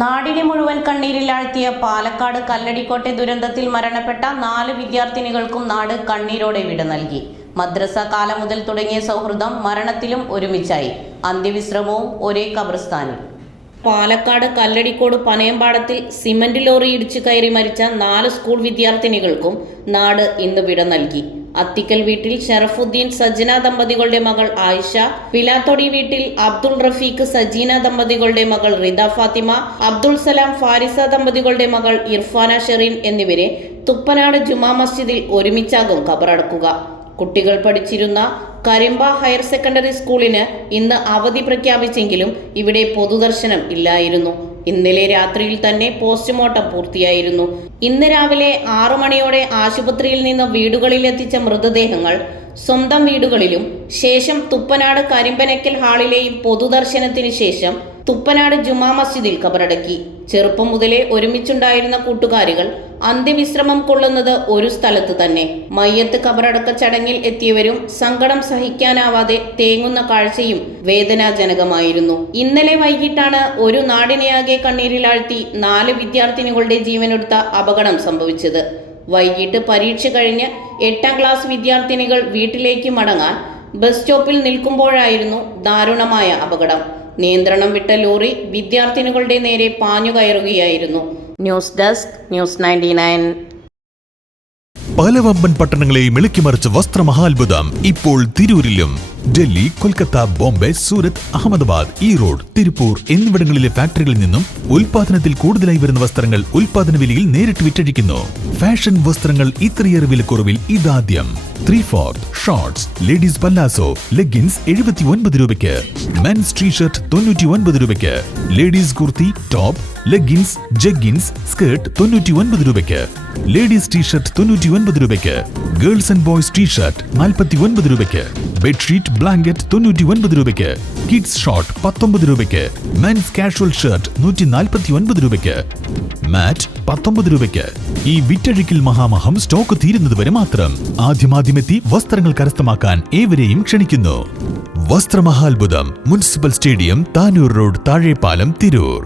നാടിനെ മുഴുവൻ കണ്ണീരിലാഴ്ത്തിയ പാലക്കാട് കല്ലടിക്കോട്ടെ ദുരന്തത്തിൽ മരണപ്പെട്ട 4 വിദ്യാർത്ഥിനികൾക്കും നാട് കണ്ണീരോടെ വിട നൽകി. മദ്രസ കാലം മുതൽ തുടങ്ങിയ സൗഹൃദം മരണത്തിലും ഒരുമിച്ചായി. അന്ത്യവിശ്രമവും ഒരേ ഖബർസ്ഥാനിൽ. പാലക്കാട് കല്ലടിക്കോട് പനയമ്പാടത്തിൽ സിമന്റ് ലോറി ഇടിച്ചു കയറി മരിച്ച 4 സ്കൂൾ വിദ്യാർത്ഥിനികൾക്കും നാട് ഇന്ന് വിട നൽകി. അത്തിക്കൽ വീട്ടിൽ ഷറഫുദ്ദീൻ സജ്ജന ദമ്പതികളുടെ മകൾ ആയിഷ, പിലാത്തൊടി വീട്ടിൽ അബ്ദുൾ റഫീഖ് സജീന ദമ്പതികളുടെ മകൾ റിദ ഫാത്തിമ, അബ്ദുൾ സലാം ഫാരിസ ദമ്പതികളുടെ മകൾ ഇർഫാന ഷെറീൻ എന്നിവരെ തുപ്പനാട് ജുമാ മസ്ജിദിൽ ഒരുമിച്ചാകും ഖബറടക്കുക. കുട്ടികൾ പഠിച്ചിരുന്ന കരിമ്പ ഹയർ സെക്കൻഡറി സ്കൂളിന് ഇന്ന് അവധി പ്രഖ്യാപിച്ചെങ്കിലും ഇവിടെ പൊതുദർശനം ഇല്ലായിരുന്നു. ഇന്നലെ രാത്രിയിൽ തന്നെ പോസ്റ്റ്മോർട്ടം പൂർത്തിയായിരുന്നു. ഇന്ന് രാവിലെ 6 മണിയോടെ ആശുപത്രിയിൽ നിന്ന് വീടുകളിലെത്തിച്ച മൃതദേഹങ്ങൾ സ്വന്തം വീടുകളിലും ശേഷം തുപ്പനാട് കരിമ്പനക്കൽ ഹാളിലെയും പൊതുദർശനത്തിന് ശേഷം തുപ്പനാട് ജുമാ മസ്ജിദിൽ ഖബറടക്കി. ചെറുപ്പം മുതലേ ഒരുമിച്ചുണ്ടായിരുന്ന കൂട്ടുകാരികൾ അന്ത്യവിശ്രമം കൊള്ളുന്നത് ഒരു സ്ഥലത്ത് തന്നെ. മയ്യത്ത് ഖബറടക്ക ചടങ്ങിൽ എത്തിയവരും സങ്കടം സഹിക്കാനാവാതെ തേങ്ങുന്ന കാഴ്ചയും വേദനാജനകമായിരുന്നു. ഇന്നലെ വൈകിട്ടാണ് ഒരു നാടിനെയാകെ കണ്ണീരിലാഴ്ത്തി 4 വിദ്യാർത്ഥിനികളുടെ ജീവനെടുത്ത അപകടം സംഭവിച്ചത്. വൈകിട്ട് പരീക്ഷ കഴിഞ്ഞ് 8ാം ക്ലാസ് വിദ്യാർത്ഥിനികൾ വീട്ടിലേക്ക് മടങ്ങാൻ ബസ് സ്റ്റോപ്പിൽ നിൽക്കുമ്പോഴായിരുന്നു ദാരുണമായ അപകടം. നിയന്ത്രണം വിട്ട ലോറി വിദ്യാർത്ഥിനികളുടെ നേരെ പാഞ്ഞു കയറുകയായിരുന്നു. News desk news 99. പല വമ്പൻ പട്ടണങ്ങളെയും ഇളക്കിമറിച്ച വസ്ത്രമഹാത്ഭുതം ഇപ്പോൾ തിരൂരിലും. ഡൽഹി, കൊൽക്കത്ത, ബോംബെ, സൂറത്ത്, അഹമ്മദാബാദ്, ഈറോഡ്, തിരുപ്പൂർ എന്നിവിടങ്ങളിലെ ഫാക്ടറികളിൽ നിന്നും ഉൽപാദനത്തിൽ കൂടുതലായി വരുന്ന വസ്ത്രങ്ങൾ ഉൽപാദന വിലയിൽ നേരിട്ട് വിറ്റഴിക്കുന്നു. ഫാഷൻ വസ്ത്രങ്ങൾ ഇത്രയേറെ വിലക്കുറവിൽ ഇതാദ്യം. 3/4 ഷോർട്സ്, ലേഡീസ് പല്ലാസോ, ലെഗിൻസ് 79 രൂപയ്ക്ക്, മെൻസ് ടീഷർട്ട് 99 രൂപയ്ക്ക്, ladies kurti, top, leggings, jeggings, skirt 99 രൂപയ്ക്ക്, ലേഡീസ് ടീഷർട്ട് 99 രൂപയ്ക്ക്, ഗേൾസ് ആൻഡ് ബോയ്സ് ടീഷർട്ട് 49 രൂപയ്ക്ക്, ബെഡ്ഷീറ്റ്, ബ്ലാങ്കറ്റ് 99 രൂപയ്ക്ക്, കിഡ്സ് ഷോർട്ട് 19 രൂപയ്ക്ക്, മെൻസ് കാഷ്വൽ ഷർട്ട് 149 രൂപയ്ക്ക്, മാറ്റ് 19 രൂപയ്ക്ക്. ഈ വിറ്റഴിക്കൽ മഹാമഹം സ്റ്റോക്ക് തീരുന്നതുവരെ മാത്രം. ആദ്യമാദ്യമെത്തി വസ്ത്രങ്ങൾ കരസ്ഥമാക്കാൻ ഏവരെയും ക്ഷണിക്കുന്നു. വസ്ത്രമഹാത്ഭുതം, municipal stadium, Tanur road, Thazhepalam, Tirur.